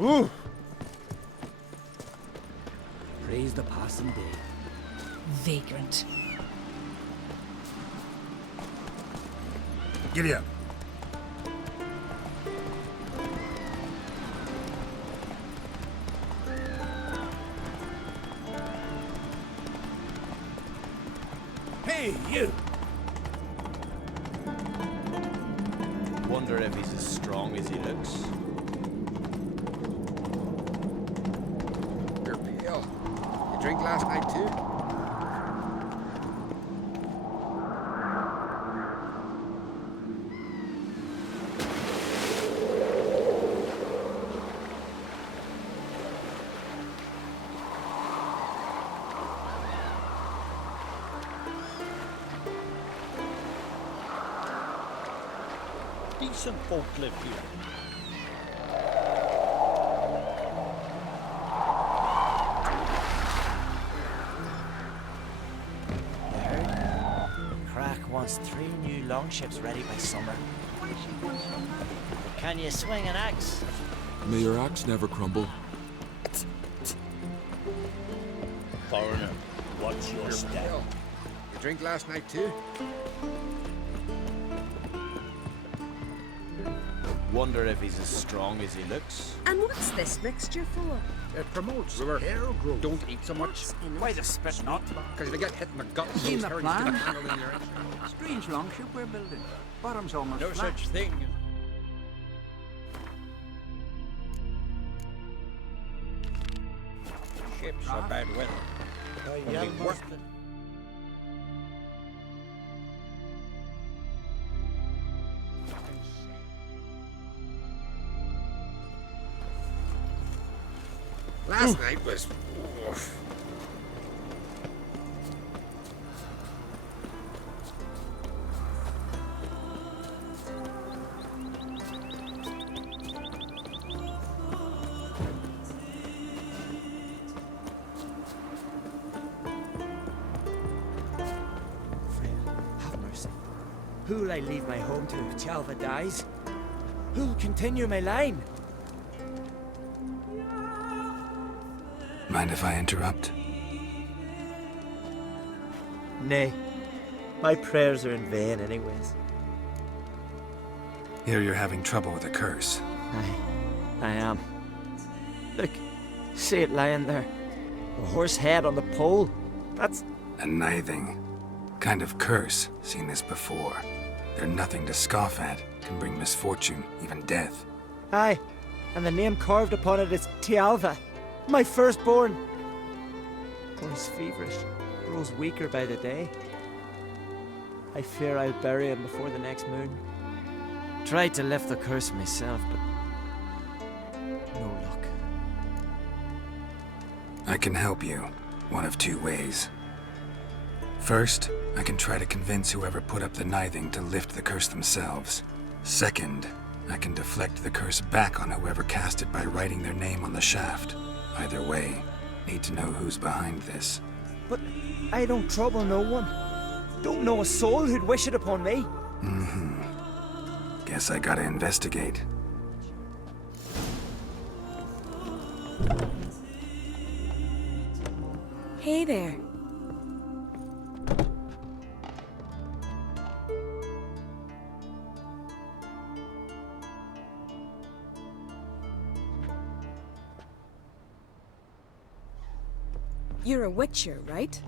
Ooh! Praise the passing day. Vagrant. Giddy up. Hey, you! Wonder if he's as strong as he looks. You're pale. You drink last night too? Decent folk live here. You heard? Crack wants 3 new longships ready by summer. But can you swing an axe? May your axe never crumble. Foreigner, what's your You're step? pale. You drink last night too? Wonder if he's as strong as he looks. And what's this mixture for? It promotes River, hair growth. don't eat so much. Why the spit not? Because if you get hit in the gut, Seen the turns plan? to the handle in your head. Strange longship we're building. Bottom's almost No flat. such thing. Ships are bad weather. Yeah, work. Last night was... oof. Have mercy. Who'll I leave my home to? Tialva dies? Who'll continue my line? Mind if I interrupt? Nay. My prayers are in vain anyways. Hear you're having trouble with a curse. I am. Look, see it lying there. A horse head on the pole. That's... A nithing. Kind of curse. Seen this before. They're nothing to scoff at. Can bring misfortune, even death. Aye. And the name carved upon it is Tialva. My firstborn. Oh, he's feverish. Grows weaker by the day. I fear I'll bury him before the next moon. Tried to lift the curse myself, but no luck. I can help you. One of 2 ways. First, I can try to convince whoever put up the nithing to lift the curse themselves. Second, I can deflect the curse back on whoever cast it by writing their name on the shaft. Either way, need to know who's behind this. But I don't trouble no one. Don't know a soul who'd wish it upon me. Guess I gotta investigate. Hey there. You're a witcher, right?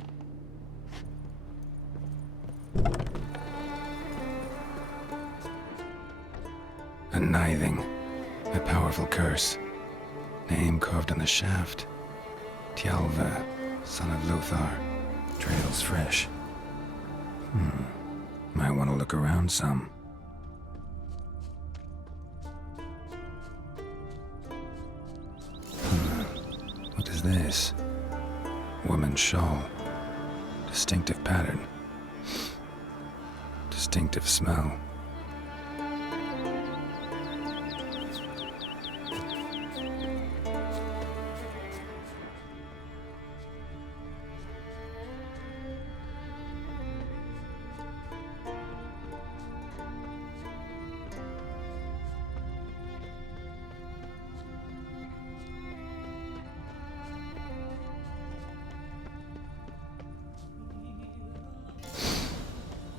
A nithing. A powerful curse. Name carved on the shaft. Tialva, son of Lothar. Trails fresh. Might want to look around some. What is this? Woman's shawl. Distinctive pattern. Distinctive smell.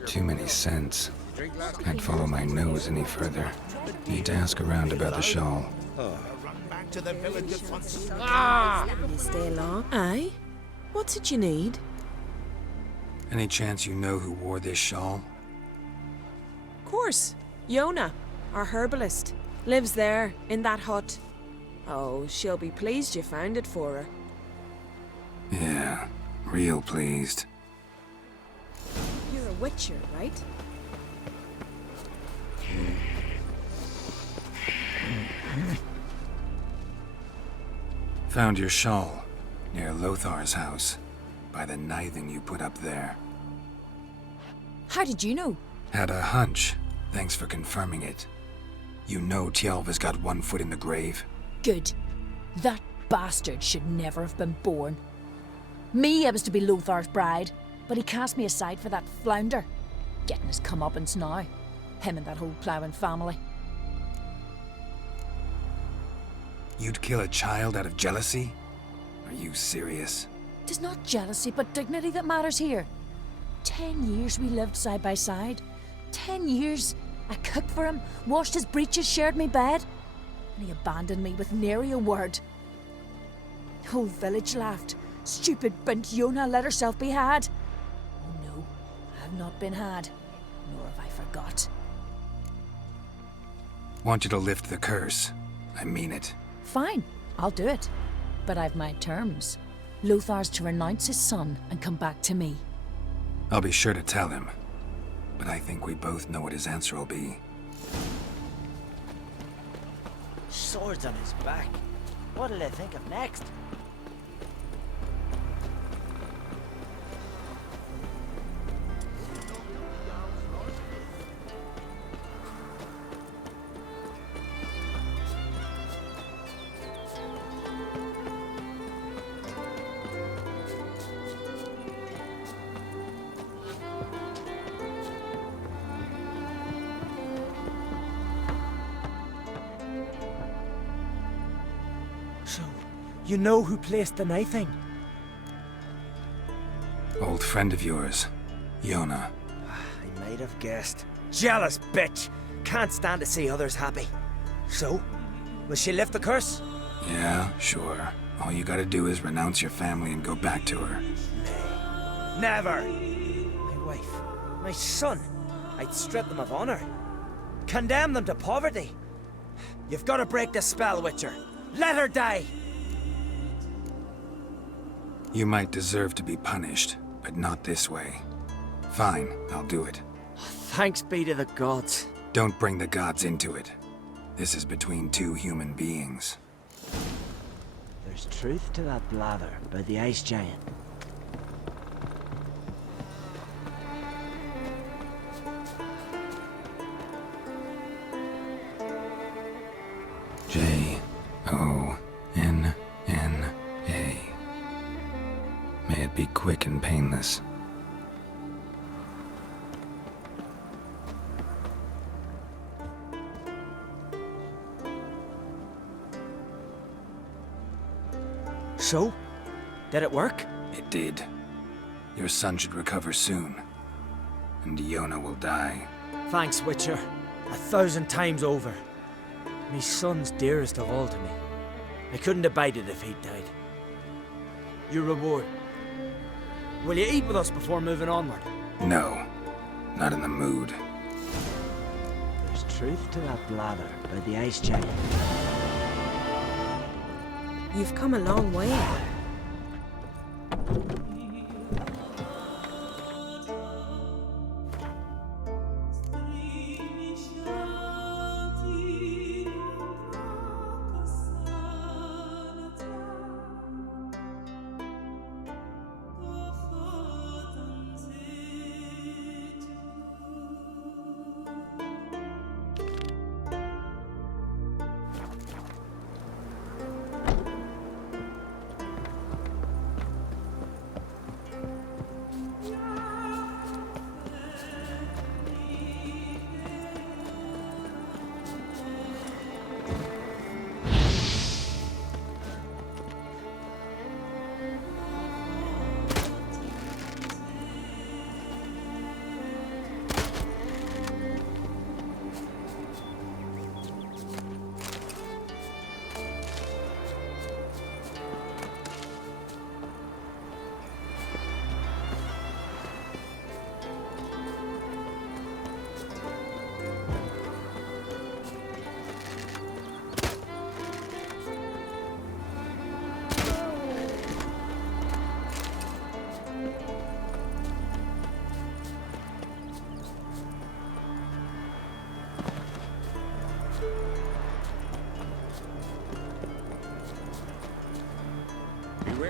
Too many scents. Drink last Can't follow my nose any further. Need to ask around about the shawl. You stay long? Aye. What's it you need? Any chance you know who wore this shawl? Course. Yona, our herbalist. Lives there, in that hut. Oh, she'll be pleased you found it for her. Yeah, real pleased. You're a witcher, right? Found your shawl near Lothar's house, by the nithing you put up there. How did you know? Had a hunch. Thanks for confirming it. You know Tjalva's got one foot in the grave? Good. That bastard should never have been born. Me, I was to be Lothar's bride, but he cast me aside for that flounder. Getting his comeuppance now. Him and that whole ploughing family. You'd kill a child out of jealousy? Are you serious? Tis not jealousy, but dignity that matters here. 10 years we lived side by side. 10 years. I cooked for him, washed his breeches, shared me bed. And he abandoned me with nary a word. The whole village laughed. Stupid bint Yona let herself be had. Oh no, I have not been had. Nor have I forgot. Want you to lift the curse. I mean it. Fine, I'll do it. But I've my terms. Lothar's to renounce his son and come back to me. I'll be sure to tell him. But I think we both know what his answer will be. Swords on his back. What'll they think of next? So, you know who placed the knifing? Old friend of yours, Yona. I might have guessed. Jealous bitch! Can't stand to see others happy. So, will she lift the curse? Yeah, sure. All you gotta do is renounce your family and go back to her. Nay. Never! My wife, my son. I'd strip them of honor. Condemn them to poverty. You've got to break the spell, Witcher. Let her die! You might deserve to be punished, but not this way. Fine, I'll do it. Thanks be to the gods. Don't bring the gods into it. This is between two human beings. There's truth to that blather about the Ice Giant. Jonna. May it be quick and painless. So? Did it work? It did. Your son should recover soon. And Yona will die. Thanks, Witcher. 1,000 times over. Me son's dearest of all to me. I couldn't abide it if he'd died. Your reward. Will you eat with us before moving onward? No, not in the mood. There's truth to that blather about the Ice Giant. You've come a long way.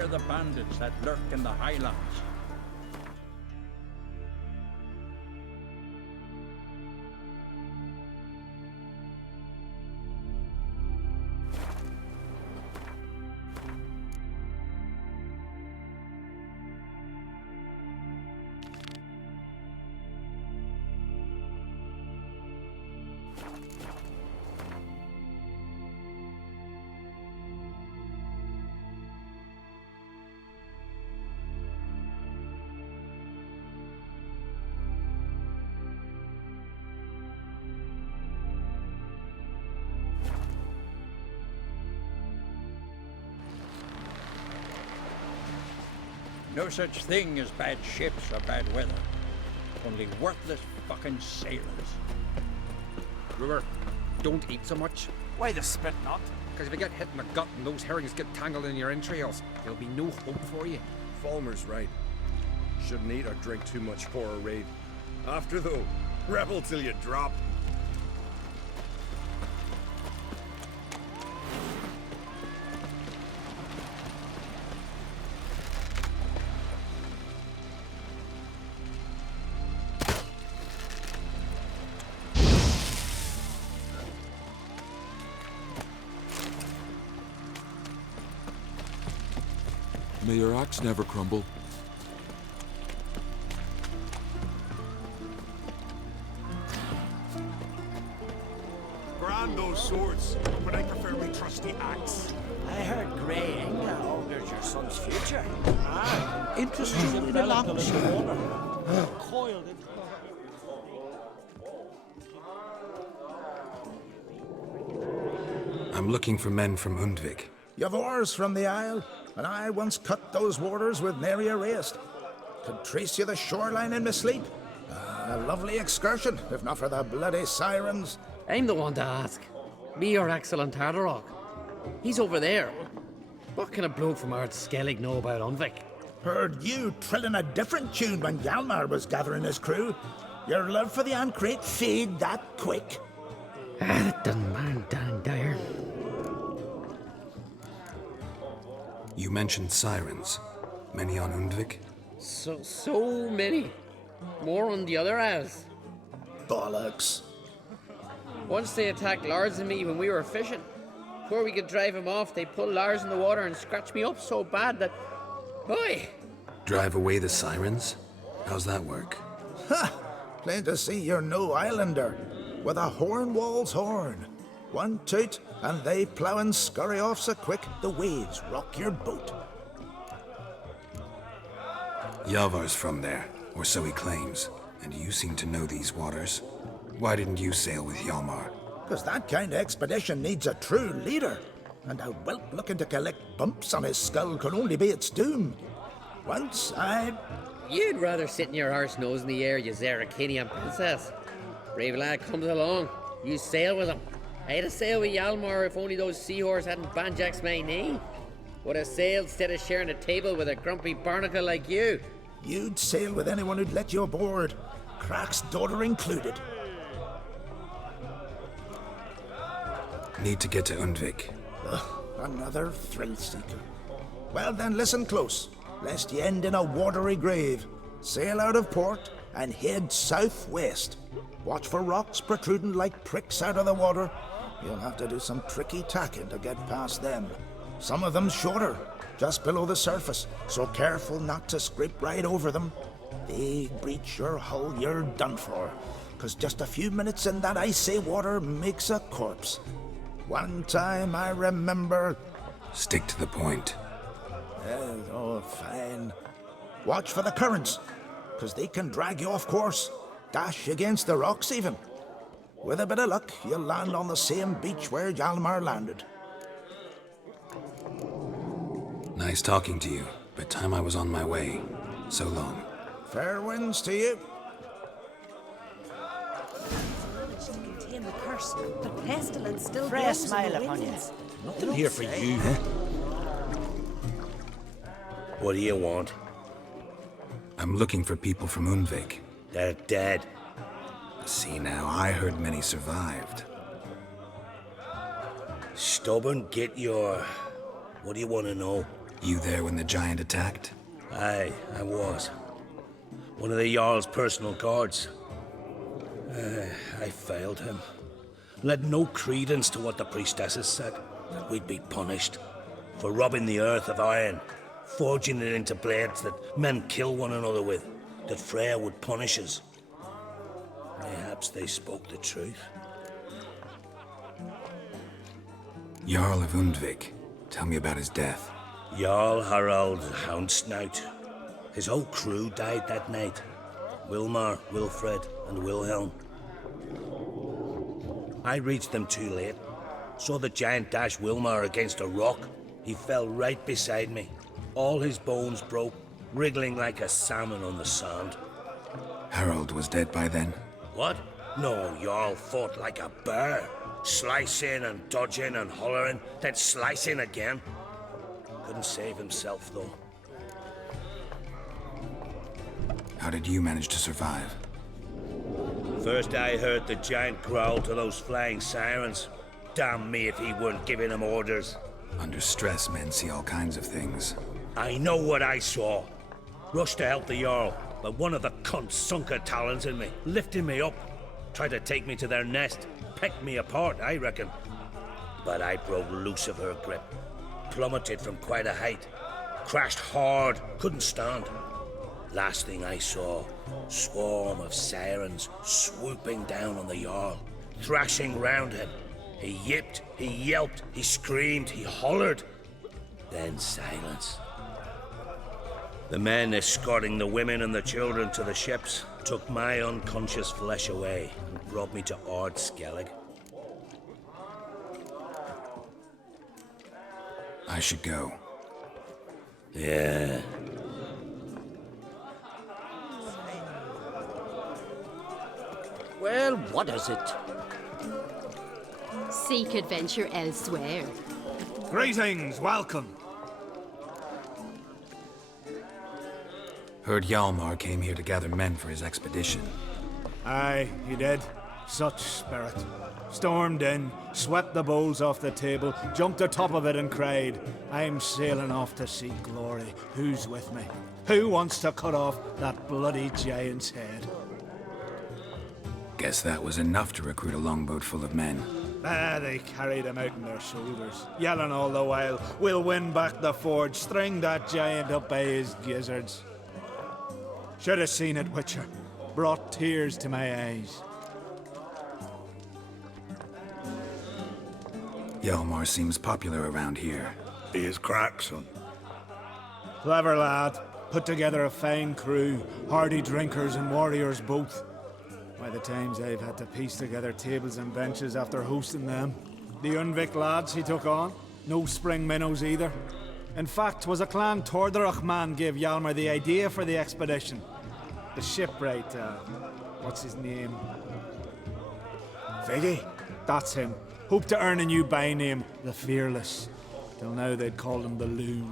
of the bandits that lurk in the highlands. No such thing as bad ships or bad weather. Only worthless fucking sailors. Brewer, don't eat so much. Why the spit not? Because if you get hit in the gut and those herrings get tangled in your entrails, there'll be no hope for you. Falmer's right. Shouldn't eat or drink too much for a raid. After though, rebel till you drop. May your axe never crumble. Grand those swords, but I prefer my trusty axe. I heard Grey Inga augurs your son's future. Interest you in a launch? Coiled in. I'm looking for men from Undvik. Yavors from the Isle, and I once cut those waters with nary a rest. Could trace you the shoreline in my sleep. A lovely excursion, if not for the bloody sirens. I'm the one to ask. Me your excellent Tardarok. He's over there. What can a bloke from Ard Skellig know about Undvik? Heard you trilling a different tune when Hjalmar was gathering his crew. Your love for the Ancrate fade that quick. That doesn't matter down there. You mentioned sirens. Many on Undvik? So many. More on the other isles. Bollocks. Once they attacked Lars and me when we were fishing. Before we could drive him off, they pulled Lars in the water and scratched me up so bad that... Oi! Drive away the sirens? How's that work? Ha! Plain to see you're no islander. With a horn wall's horn. One toot, and they plough and scurry off so quick the waves rock your boat. Yavar's from there, or so he claims, and you seem to know these waters. Why didn't you sail with Hjalmar? 'Cause that kind of expedition needs a true leader, and a whelp looking to collect bumps on his skull could only be its doom. Once You'd rather sit in your arse nose in the air, you Zarakinian princess. Brave lad comes along, you sail with him. I'd have sailed with Hjalmar if only those seahorse hadn't banjaxed my knee. Would have sailed instead of sharing a table with a grumpy barnacle like you. You'd sail with anyone who'd let you aboard, Crack's daughter included. Need to get to Undvik. Another thrill seeker. Well then, listen close, lest ye end in a watery grave. Sail out of port and head southwest. Watch for rocks protruding like pricks out of the water. You'll have to do some tricky tacking to get past them. Some of them shorter, just below the surface, so careful not to scrape right over them. They breach your hull, you're done for. 'Cause just a few minutes in that icy water makes a corpse. One time I remember... Stick to the point. Oh, fine. Watch for the currents, 'cause they can drag you off course. Dash against the rocks even. With a bit of luck, you'll land on the same beach where Hjalmar landed. Nice talking to you, but time I was on my way. So long. Fair winds to you. To contain the curse, but pestilence still Pray a blows in smile the upon you. winds. Nothing here for you. What do you want? I'm looking for people from Undvik. They're dead. See now, I heard many survived. Stubborn, get your... What do you want to know? You there when the giant attacked? Aye, I was. One of the Jarl's personal guards. I failed him. Led no credence to what the priestesses said, that we'd be punished for robbing the earth of iron, forging it into blades that men kill one another with, that Freya would punish us. Perhaps they spoke the truth. Jarl of Undvik. Tell me about his death. Jarl Harald Houndsnout. His whole crew died that night. Wilmar, Wilfred, and Wilhelm. I reached them too late. Saw the giant dash Wilmar against a rock. He fell right beside me. All his bones broke, wriggling like a salmon on the sand. Harold was dead by then? What? No, Jarl fought like a bear. Slicing and dodging and hollering, then slicing again. Couldn't save himself, though. How did you manage to survive? First I heard the giant growl to those flying sirens. Damn me if he weren't giving them orders. Under stress, men see all kinds of things. I know what I saw. Rushed to help the Jarl, but one of the cunts sunk her talons in me, lifting me up. Tried to take me to their nest. Pecked me apart, I reckon. But I broke loose of her grip. Plummeted from quite a height. Crashed hard, couldn't stand. Last thing I saw, swarm of sirens swooping down on the Jarl, thrashing round him. He yipped, he yelped, he screamed, he hollered. Then silence. The men escorting the women and the children to the ships took my unconscious flesh away and brought me to Ard Skellig. I should go. Yeah. Well, what is it? Seek adventure elsewhere. Greetings, welcome. Heard Hjalmar came here to gather men for his expedition. Aye, he did. Such spirit. Stormed in, swept the bowls off the table, jumped atop of it and cried, I'm sailing off to seek glory. Who's with me? Who wants to cut off that bloody giant's head? Guess that was enough to recruit a longboat full of men. They carried him out on their shoulders, yelling all the while, we'll win back the forge, string that giant up by his gizzards. Should have seen it, Witcher. Brought tears to my eyes. Hjalmar seems popular around here. He is crack, son. Clever lad. Put together a fine crew, hardy drinkers and warriors both. By the times I've had to piece together tables and benches after hosting them. The Undvik lads he took on, no spring minnows either. In fact, 'twas a clan Tordarach man gave Hjalmar the idea for the expedition. The shipwright, what's his name? Viggy? That's him. Hoped to earn a new byname, the Fearless. Till now they'd called him the Loon.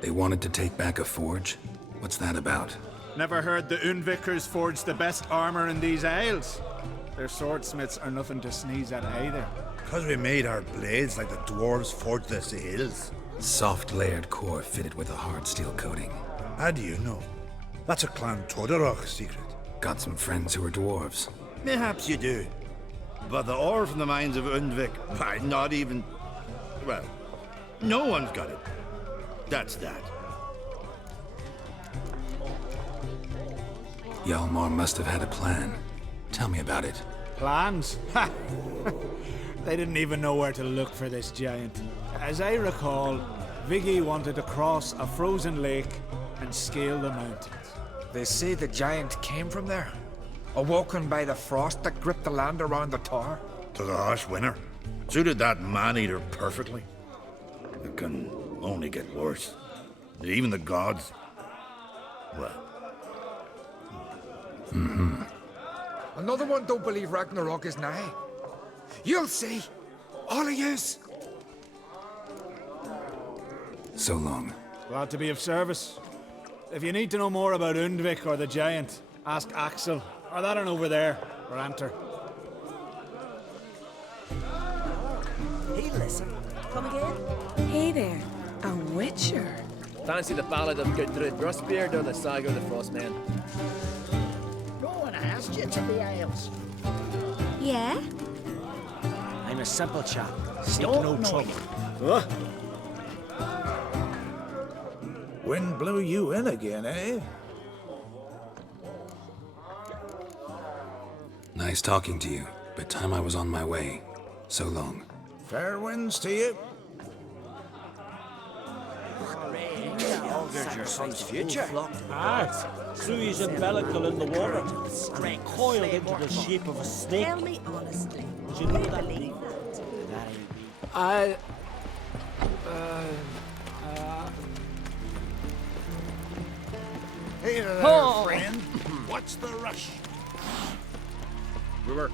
They wanted to take back a forge? What's that about? Never heard the Undvikers forged the best armor in these isles. Their swordsmiths are nothing to sneeze at either. Because we made our blades like the dwarves forged the sails. Soft layered core fitted with a hard steel coating. How do you know? That's a Clan Tordarach secret. Got some friends who are dwarves. Mayhaps you do. But the ore from the mines of Undvik, why, not even... Well, no one's got it. That's that. Hjalmar must have had a plan. Tell me about it. Plans? Ha! They didn't even know where to look for this giant. As I recall, Viggy wanted to cross a frozen lake and scale the mountains. They say the giant came from there, awoken by the frost that gripped the land around the tower. To the harsh winter. Suited that man-eater perfectly. It can only get worse. Even the gods... Well... Mm-hmm. Another one don't believe Ragnarok is nigh. You'll see. All of yous. So long. Glad to be of service. If you need to know more about Undvik or the giant, ask Axel, or that one over there, Ranter. Hey, listen. Come again? Hey there, a witcher. Fancy the ballad of Gudrun Brustbeard or the saga of the Frostmen? No one asked you to the Isles. Yeah? I'm a simple chap. Seek Don't no know trouble. Wind blew you in again, eh? Nice talking to you, but time I was on my way. So long. Fair winds to you. Augured your son's future. Ah, Cruise and Bellicle in the water, coiled into the shape of a snake. Tell me honestly, Do you know you that? believe that? I... Hey there, Oh. friend. What's the rush? Brewer,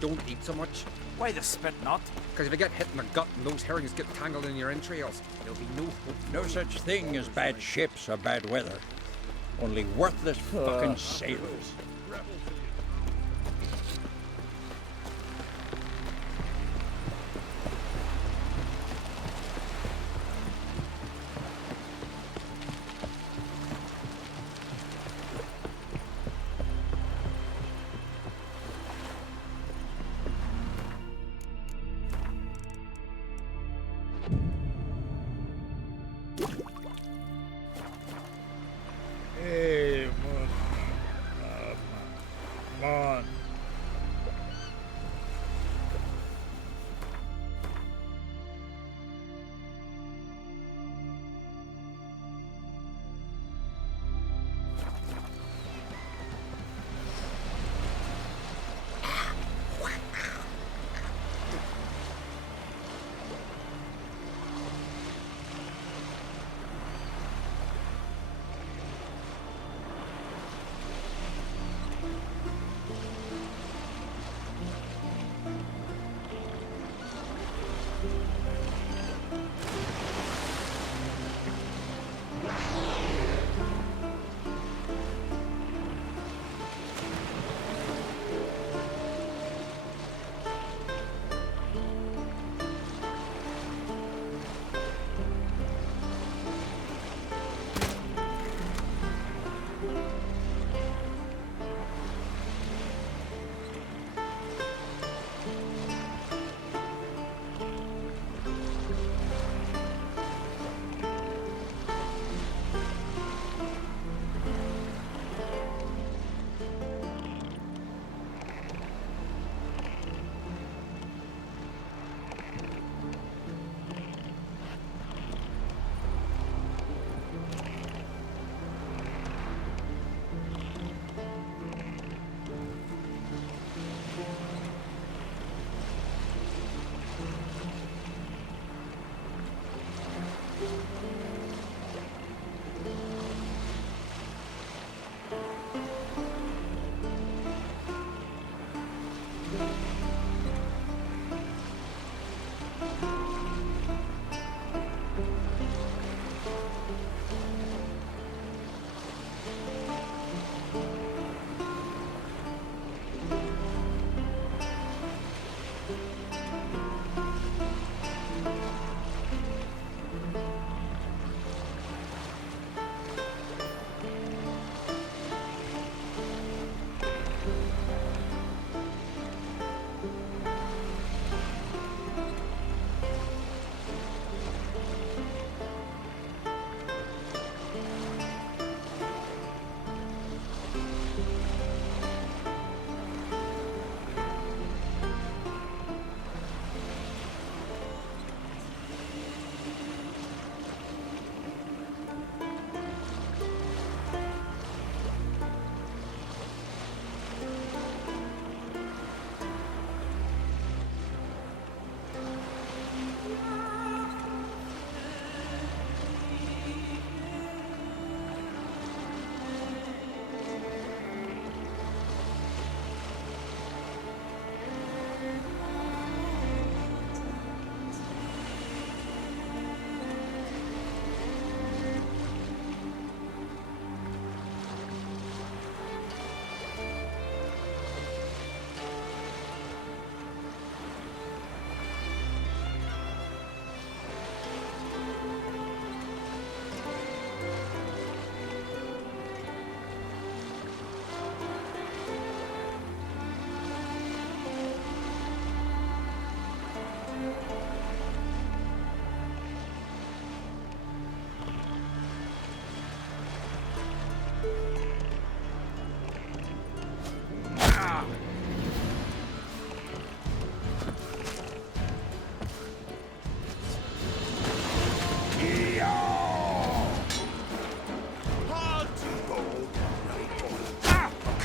don't eat so much. Why the spit not? Because if you get hit in the gut and those herrings get tangled in your entrails, there'll be no hope. No such thing as bad ships or bad weather. Only worthless fucking sailors. Hey, man.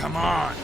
Come on!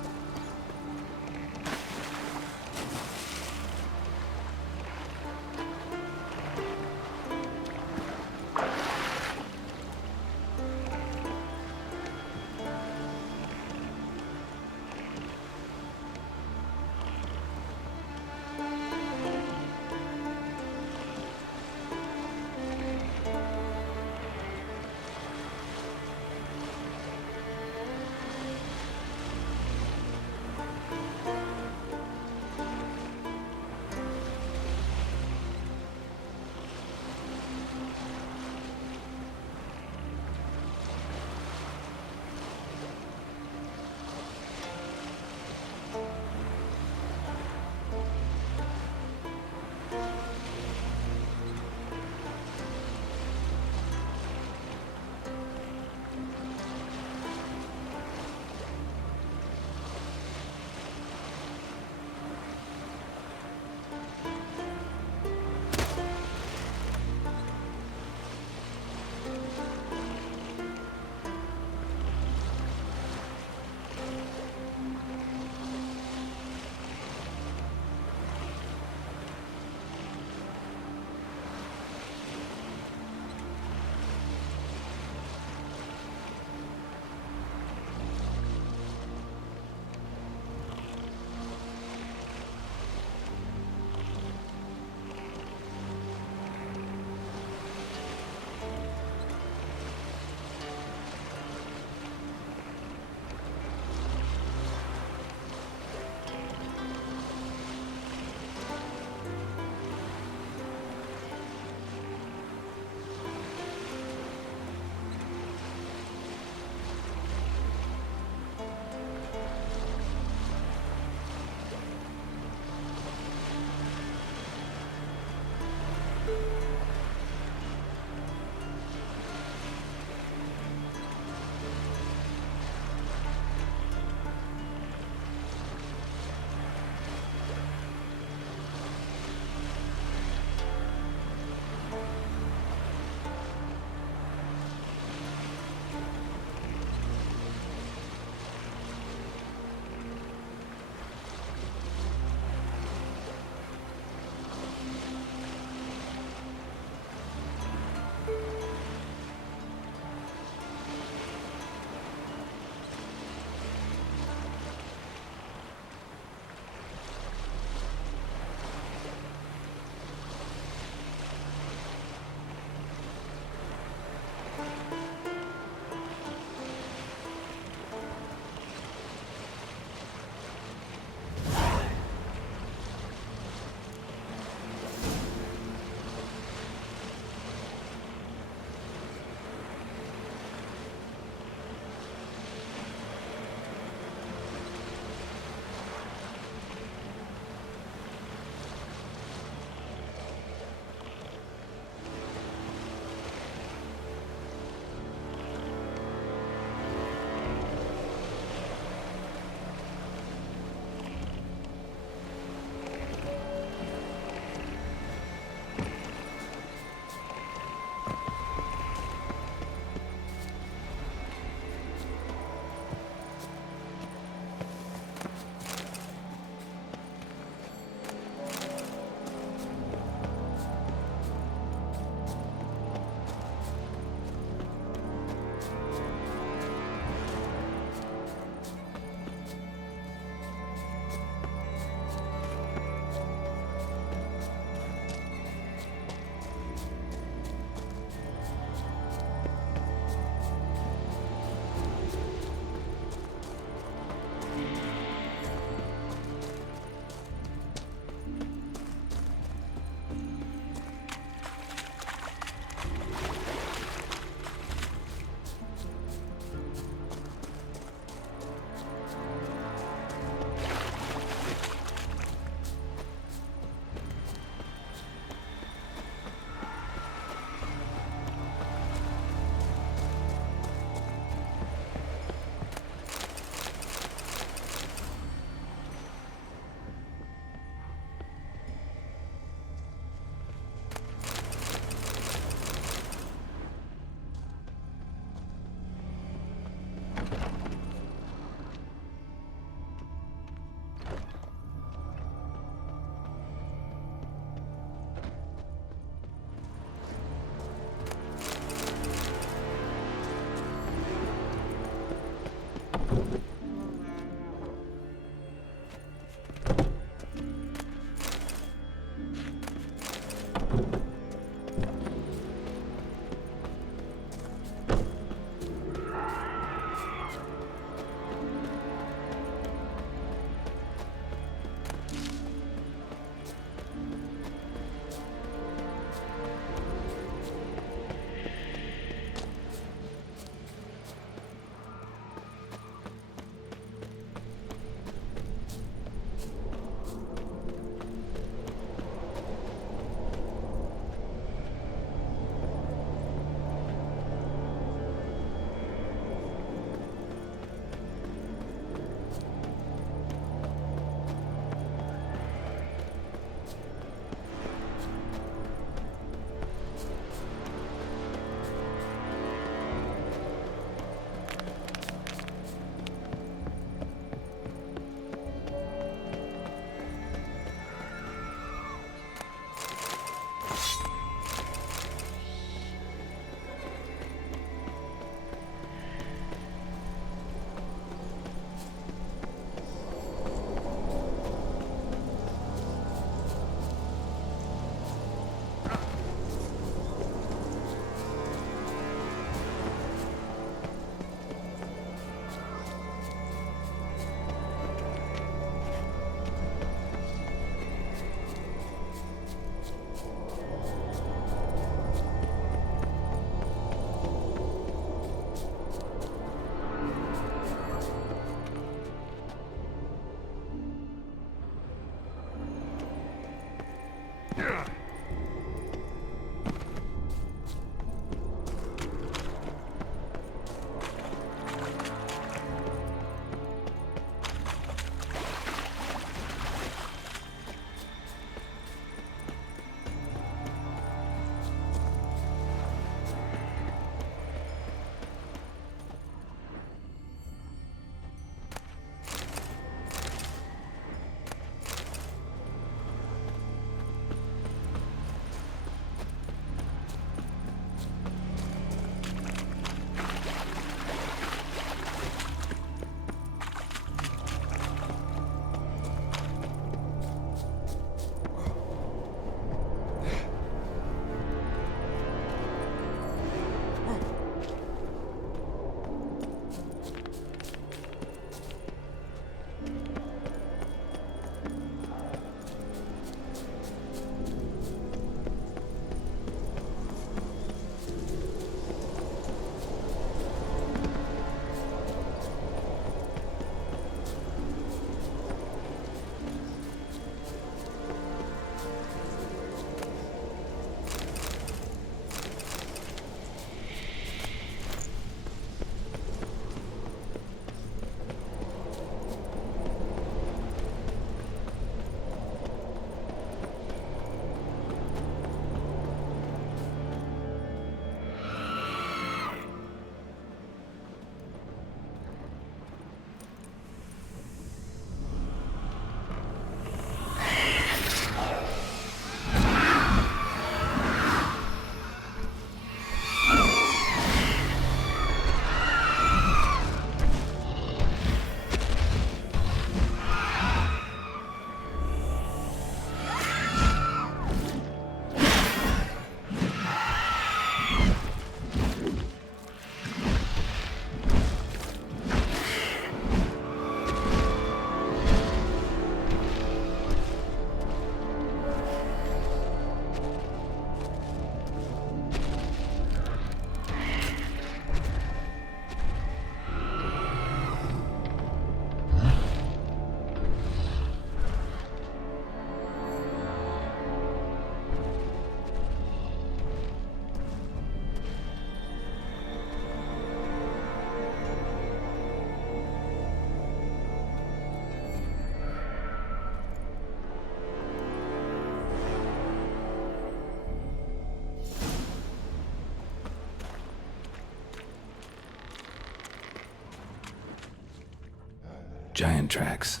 Giant tracks.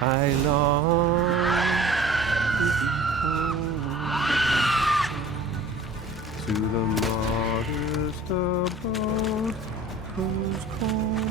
I long to be home, to the modest abode whose corner.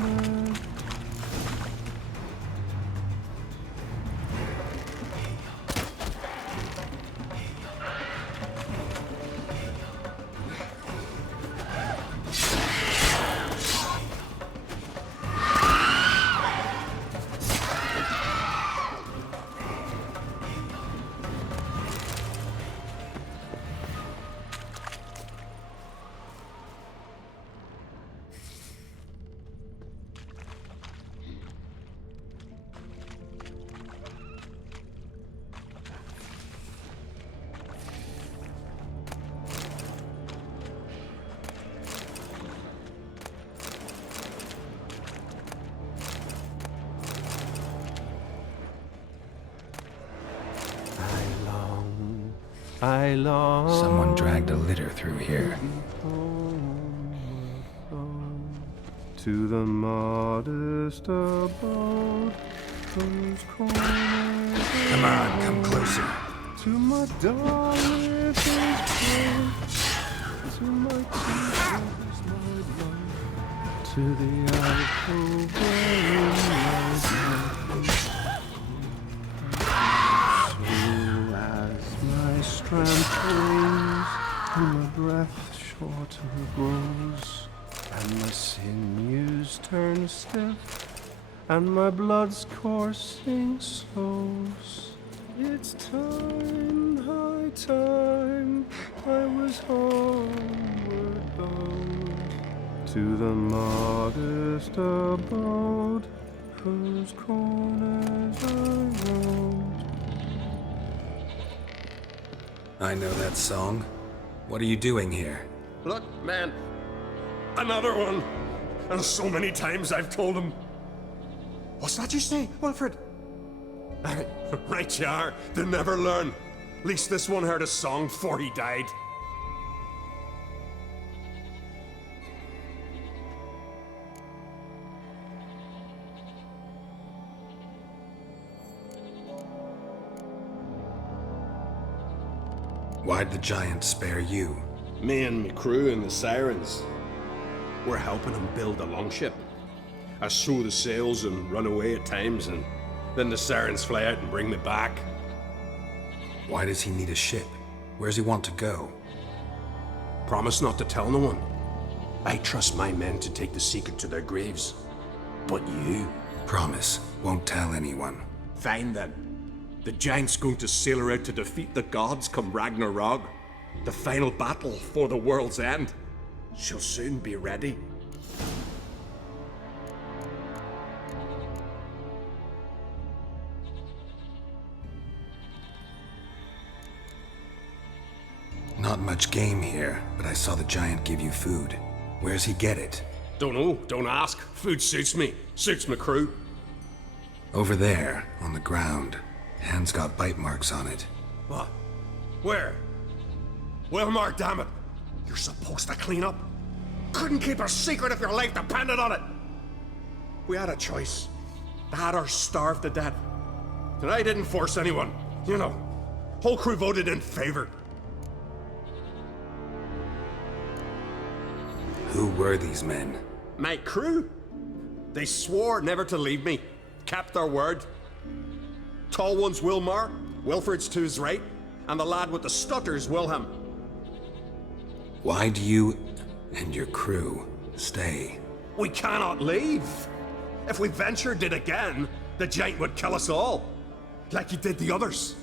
I long. Someone dragged a litter through here. To the modest abode whose corner. Come on, come closer. To my darling, to my tears, my love, to the alcove strength wanes, and my breath shorter grows, and my sinews turn stiff, and my blood's coursing slows. It's time, high time, is homeward bound, to the modest abode whose corners I roamed. I know that song. What are you doing here? Look, man. Another one. And so many times I've told him. What's that you say, Wilfred? Right you are. They never learn. At least this one heard a song before he died. Why'd the giant spare you? Me and my crew and the Sirens. We're helping him build a longship. I sew the sails and run away at times, and then the Sirens fly out and bring me back. Why does he need a ship? Where's he want to go? Promise not to tell no one. I trust my men to take the secret to their graves. But you? Promise, won't tell anyone. Fine then. The giant's going to sail her out to defeat the gods come Ragnarok. The final battle for the world's end. She'll soon be ready. Not much game here, but I saw the giant give you food. Where's he get it? Don't know, don't ask. Food suits me, suits my crew. Over there, on the ground. Hand's got bite marks on it. What? Where? Wilmar, damn it! You're supposed to clean up. Couldn't keep a secret if your life depended on it. We had a choice. That or starve to death. And I didn't force anyone. You know, whole crew voted in favor. Who were these men? My crew. They swore never to leave me. Kept their word. Tall one's Wilmar, Wilfred's to his right, and the lad with the stutter's Wilhelm. Why do you and your crew stay? We cannot leave. If we ventured it again, the giant would kill us all, like he did the others.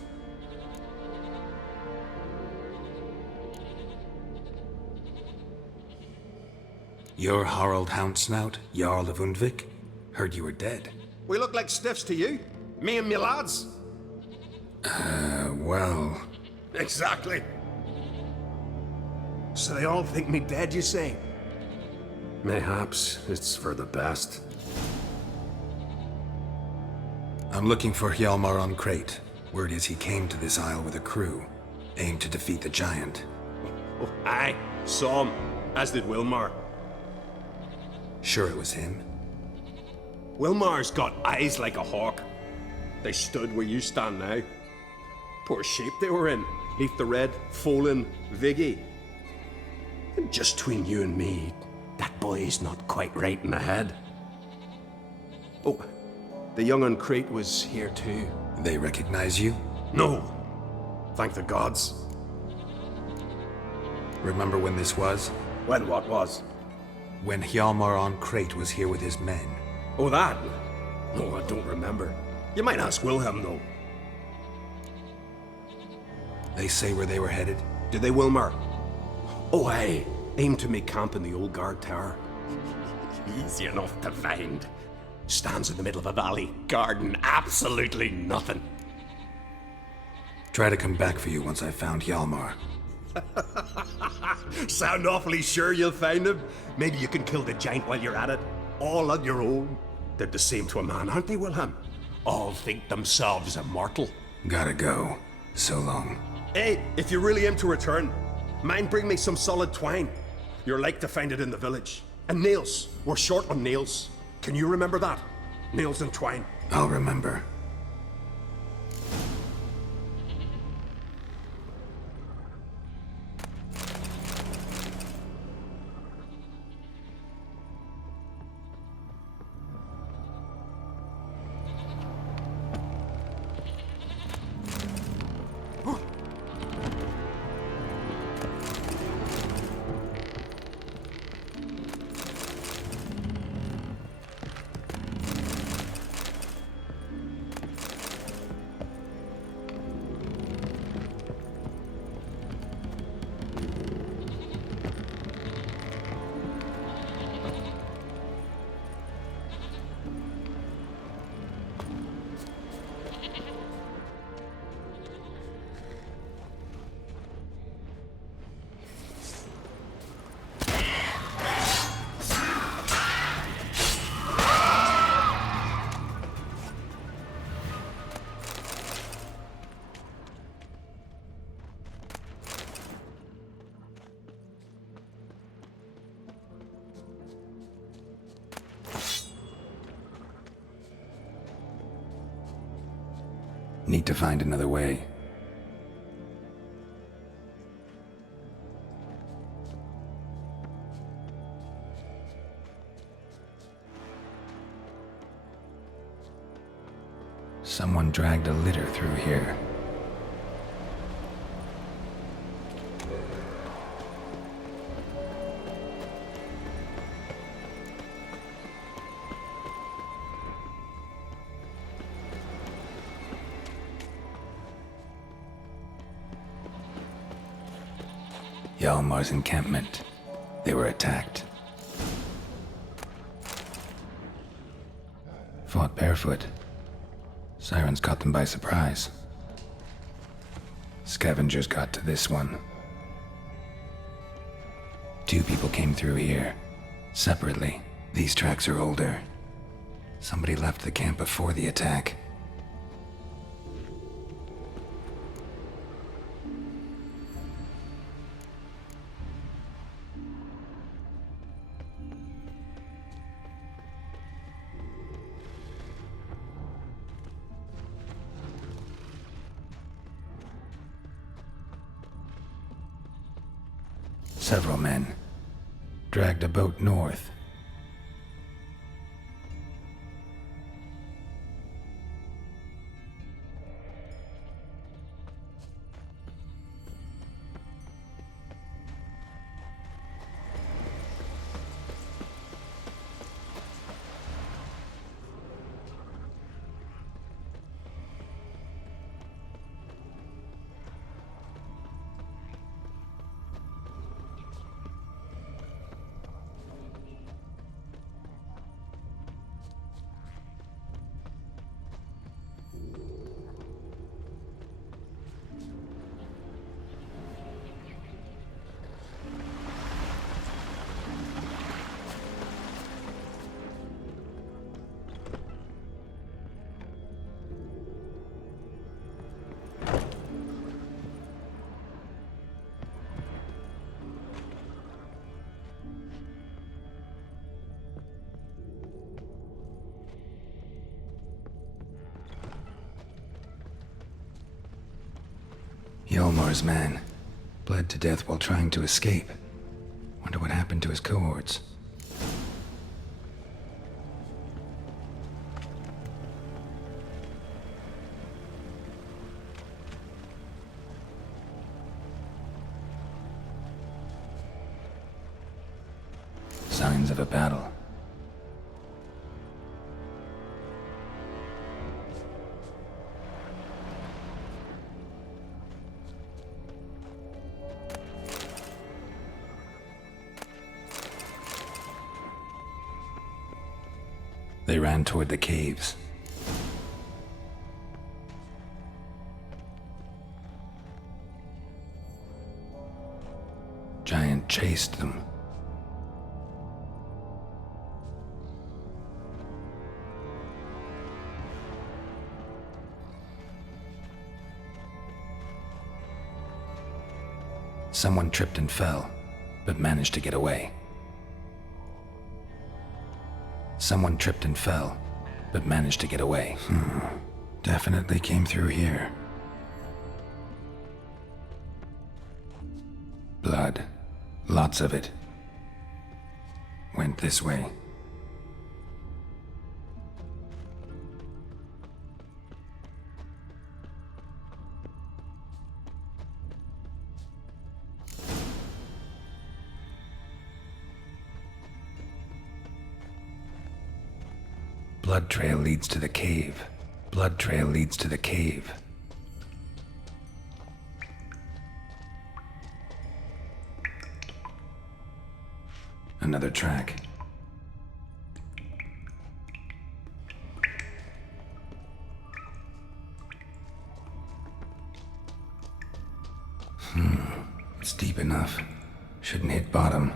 You're Harald Houndsnout, Jarl of Undvik? Heard you were dead. We look like stiffs to you. Me and me lads. Well... Exactly. So they all think me dead, you say? Mayhaps it's for the best. I'm looking for Hjalmar on Crate. Word is he came to this isle with a crew, aimed to defeat the giant. Oh, aye, saw him, as did Wilmar. Sure it was him? Wilmar's got eyes like a hawk. They stood where you stand now. Poor shape they were in. Neath the red, Folin, Viggy. And just between you and me, that boy's not quite right in the head. Oh, the young on Crate was here too. They recognize you? No. Thank the gods. Remember when this was? When what was? When Hjalmar on Crate was here with his men. Oh, that? No, I don't remember. You might ask Wilhelm, though. They say where they were headed? Did they, Wilmar? Oh, aye. Aim to make camp in the old guard tower. Easy enough to find. Stands in the middle of a valley. Garden, absolutely nothing. Try to come back for you once I've found Hjalmar. Sound awfully sure you'll find him? Maybe you can kill the giant while you're at it. All on your own. Did the same to a man, aren't they, Wilhelm? All think themselves immortal. Gotta go. So long. Hey, if you really aim to return, mind bring me some solid twine. You're like to find it in the village. And nails. We're short on nails. Can you remember that? Nails and twine. I'll remember. Need to find another way. Someone dragged a litter through here. Hjalmar's encampment. They were attacked. Fought barefoot. Sirens caught them by surprise. Scavengers got to this one. 2 people came through here, separately. These tracks are older. Somebody left the camp before the attack. Several men dragged a boat north. Hjalmar's man bled to death while trying to escape. Wonder what happened to his cohorts. Signs of a battle. They ran toward the caves. Giant chased them. Someone tripped and fell, but managed to get away. Someone tripped and fell, but managed to get away. Definitely came through here. Blood. Lots of it. Went this way. Blood trail leads to the cave. Blood trail leads to the cave. Another track. It's deep enough. Shouldn't hit bottom.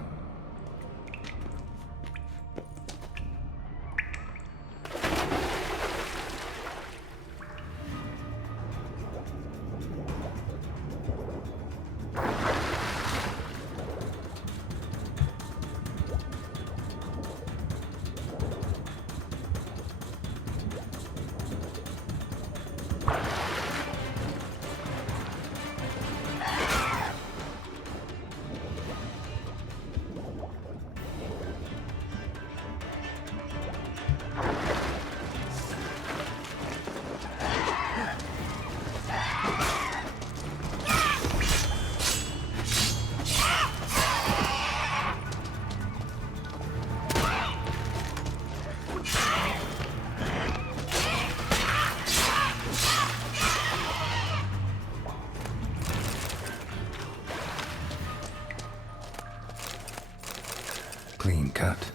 clean cut.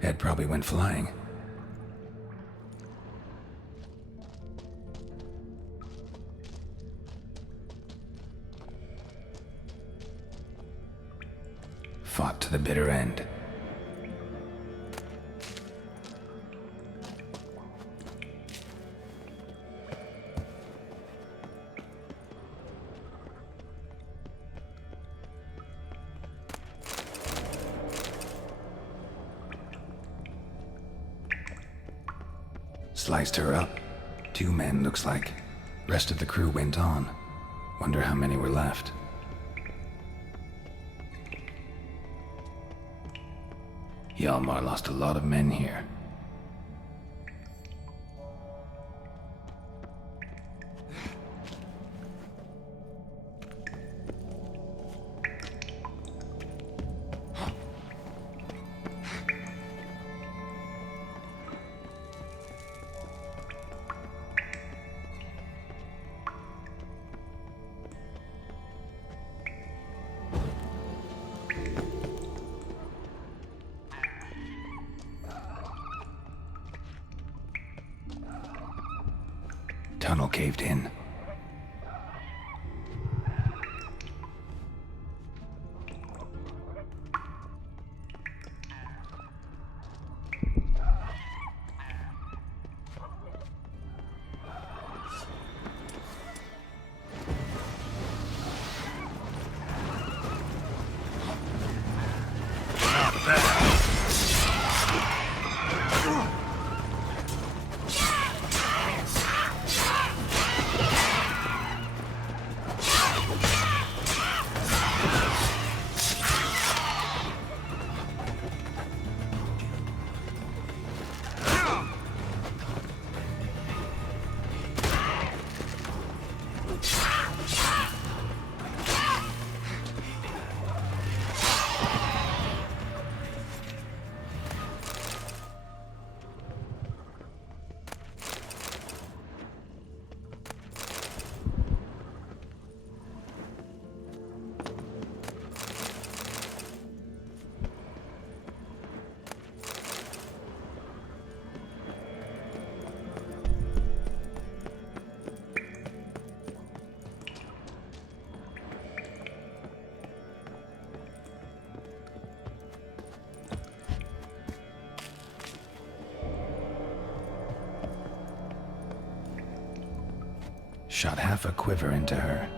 Head probably went flying. Fought to the bitter end. Sliced her up. 2 men, looks like. Rest of the crew went on. Wonder how many were left. Hjalmar lost a lot of men here. Tunnel caved in. Shot half a quiver into her.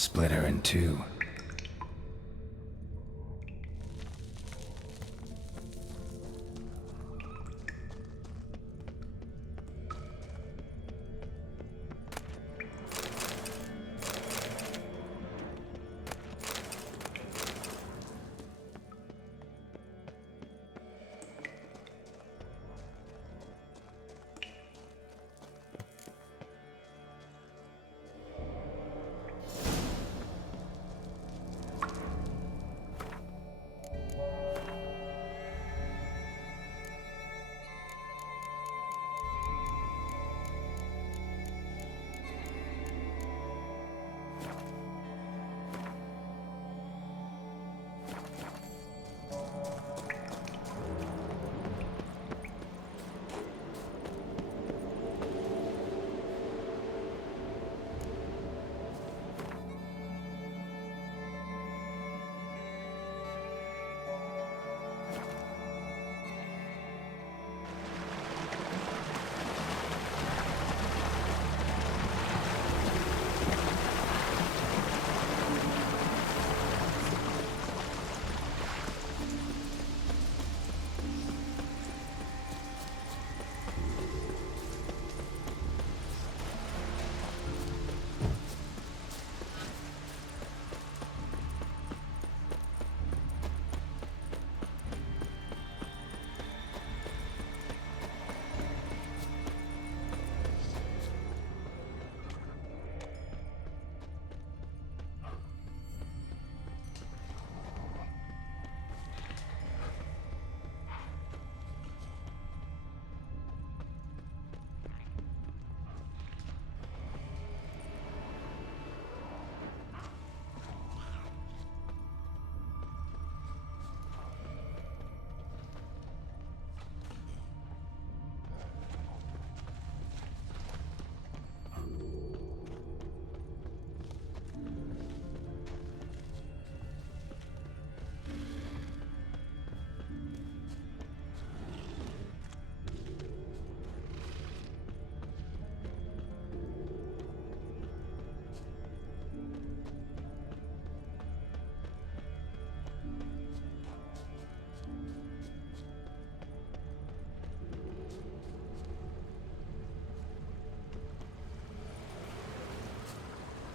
split her in two.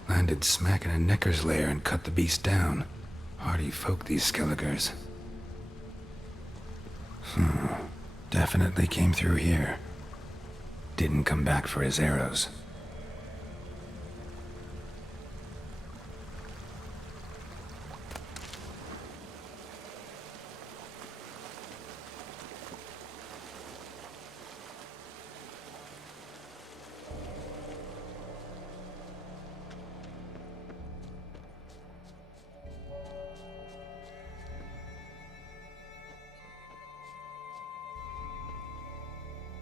Landed smack in a Necker's lair and cut the beast down. Hardy folk, these Skelligers. Definitely came through here. Didn't come back for his arrows.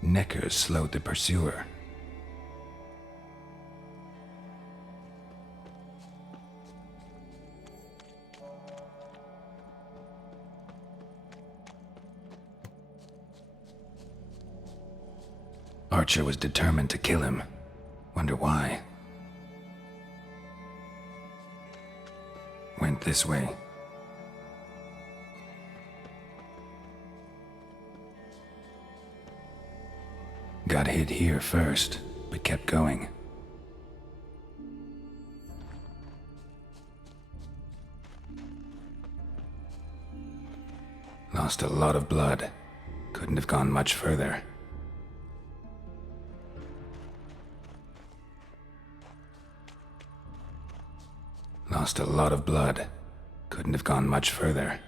Neckers slowed the pursuer. Archer was determined to kill him. Wonder why. Went this way. Got hit here first, but kept going. Lost a lot of blood. Couldn't have gone much further. Lost a lot of blood. Couldn't have gone much further.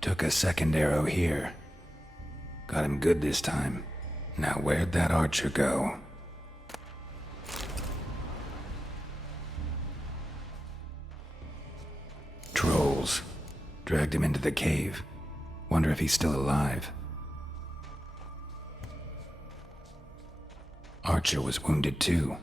Took a second arrow here. Got him good this time. Now where'd that archer go? Trolls. Dragged him into the cave. Wonder if he's still alive. Archer was wounded too.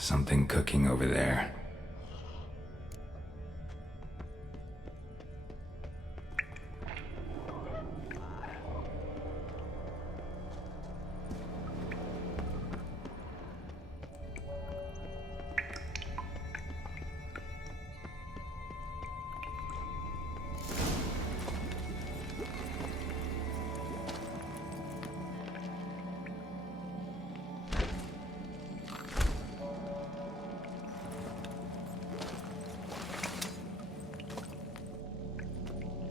Something cooking over there.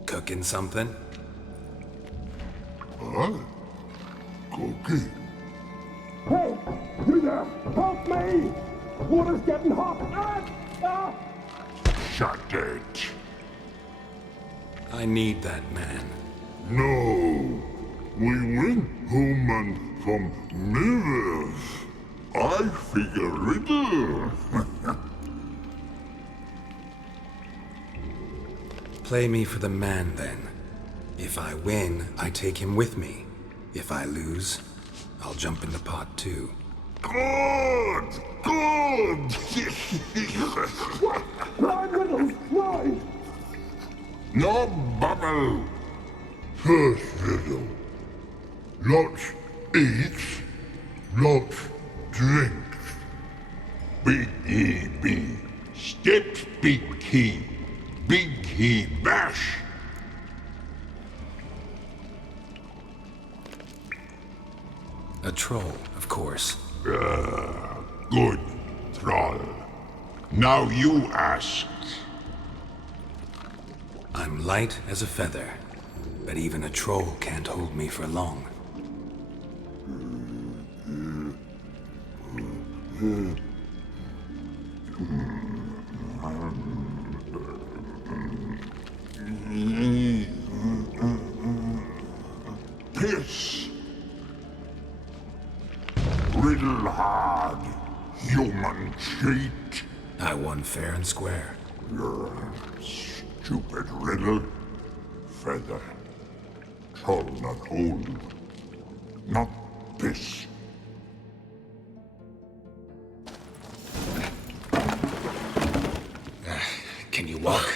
Cooking something? Huh? Cookie? Hey! You there! Help me! Water's getting hot! Shut it. I need that man. No. We went home and from mirrors. I figure riddle. Play me for the man, then. If I win, I take him with me. If I lose, I'll jump in the pot, too. Good! Good! Blind riddles! Blind! No bubble! First riddle. Lots eats, lots drinks. Big E B. Steps big key. Big key bash. A troll, of course. Good, troll. Now you ask. I'm light as a feather, but even a troll can't hold me for long. Piss. Riddle hard, human cheat. I won fair and square. Stupid riddle. Feather. Troll not hold. Not piss. Can you walk?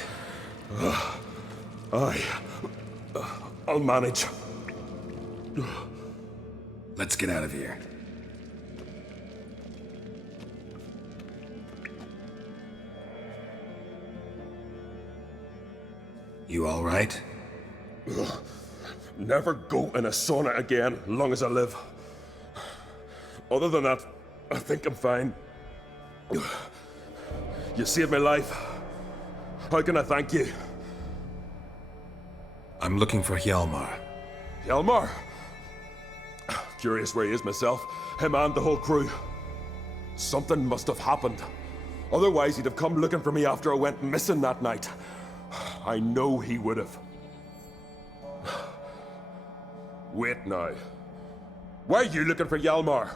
I'll manage. Let's get out of here. You all right? Never go in a sauna again, long as I live. Other than that, I think I'm fine. You saved my life. How can I thank you? I'm looking for Hjalmar. Hjalmar? Curious where he is myself. Him and the whole crew. Something must have happened. Otherwise, he'd have come looking for me after I went missing that night. I know he would have. Wait now. Why are you looking for Hjalmar?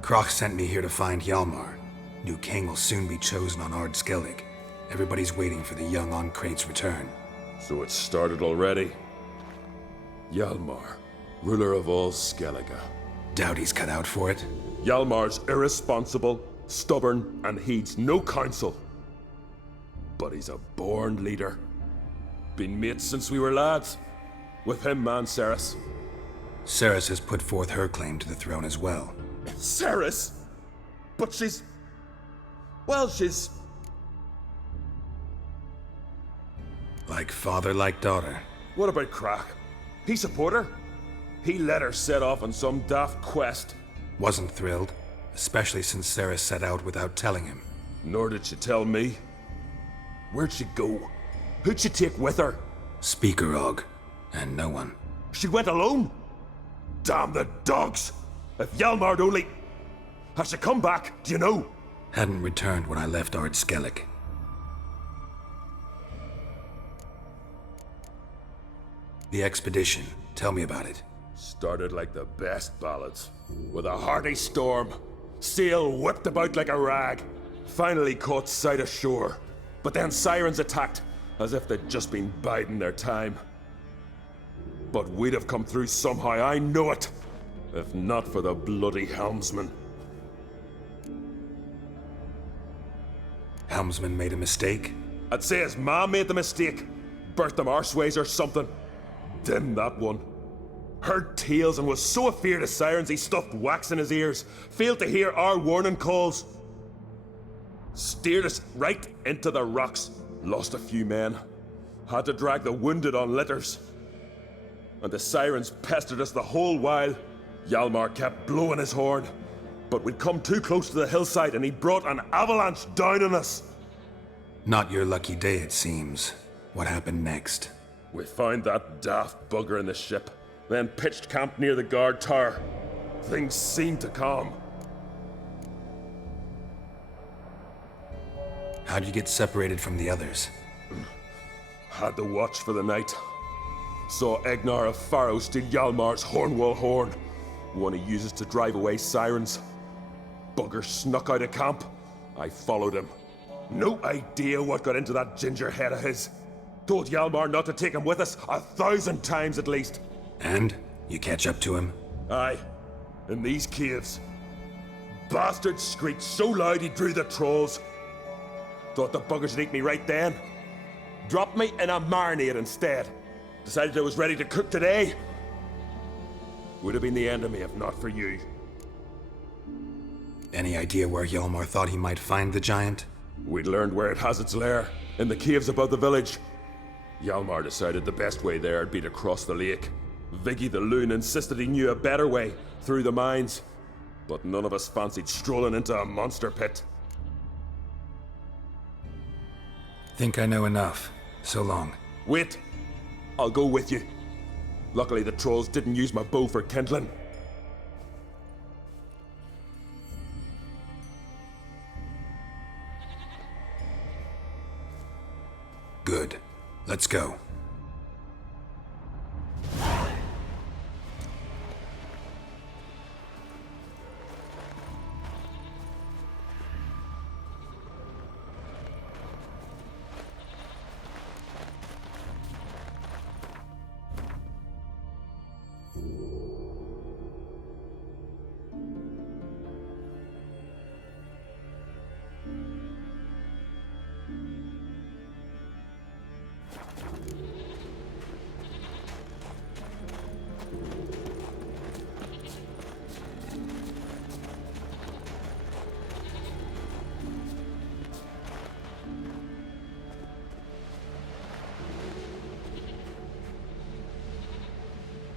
Kroch sent me here to find Hjalmar. New king will soon be chosen on Ard Skellig. Everybody's waiting for the young Oncrate's return. So it's started already. Hjalmar, ruler of all Skellige. Doubt he's cut out for it. Hjalmar's irresponsible, stubborn, and heeds no counsel. But he's a born leader. Been mates since we were lads. With him and Cerys. Cerys has put forth her claim to the throne as well. Cerys? But she's... well, she's... like father, like daughter. What about Crach? He support her? He let her set off on some daft quest. Wasn't thrilled, especially since Cerys set out without telling him. Nor did she tell me. Where'd she go? Who'd she take with her? Speaker Og, and no one. She went alone? Damn the dogs! If Hjalmar'd only... has she come back, do you know? Hadn't returned when I left Ard Skellig. The expedition. Tell me about it. Started like the best ballads. With a hearty storm. Sail whipped about like a rag. Finally caught sight of shore. But then sirens attacked, as if they'd just been biding their time. But we'd have come through somehow, I know it. If not for the bloody helmsman. Helmsman made a mistake? I'd say his ma made the mistake. Birthed him arseways or something. Dim that one. Heard tales and was so afeard of sirens he stuffed wax in his ears. Failed to hear our warning calls. Steered us right into the rocks. Lost a few men. Had to drag the wounded on litters. And the sirens pestered us the whole while. Hjalmar kept blowing his horn. But we'd come too close to the hillside and he brought an avalanche down on us. Not your lucky day, it seems. What happened next? We found that daft bugger in the ship, then pitched camp near the guard tower. Things seemed to calm. How'd you get separated from the others? Had to watch for the night. Saw Egnar of Faro steal Hjalmar's Hornwall horn, one he uses to drive away sirens. Bugger snuck out of camp. I followed him. No idea what got into that ginger head of his. Told Hjalmar not to take him with us 1,000 times at least. And? You catch up to him? Aye. In these caves. Bastard screeched so loud he drew the trolls. Thought the buggers would eat me right then. Dropped me in a marinade instead. Decided I was ready to cook today. Would have been the end of me if not for you. Any idea where Hjalmar thought he might find the giant? We'd learned where it has its lair, in the caves above the village. Hjalmar decided the best way there would be to cross the lake. Viggy the loon insisted he knew a better way, through the mines. But none of us fancied strolling into a monster pit. Think I know enough. So long. Wait. I'll go with you. Luckily the trolls didn't use my bow for kindling. Good. Let's go.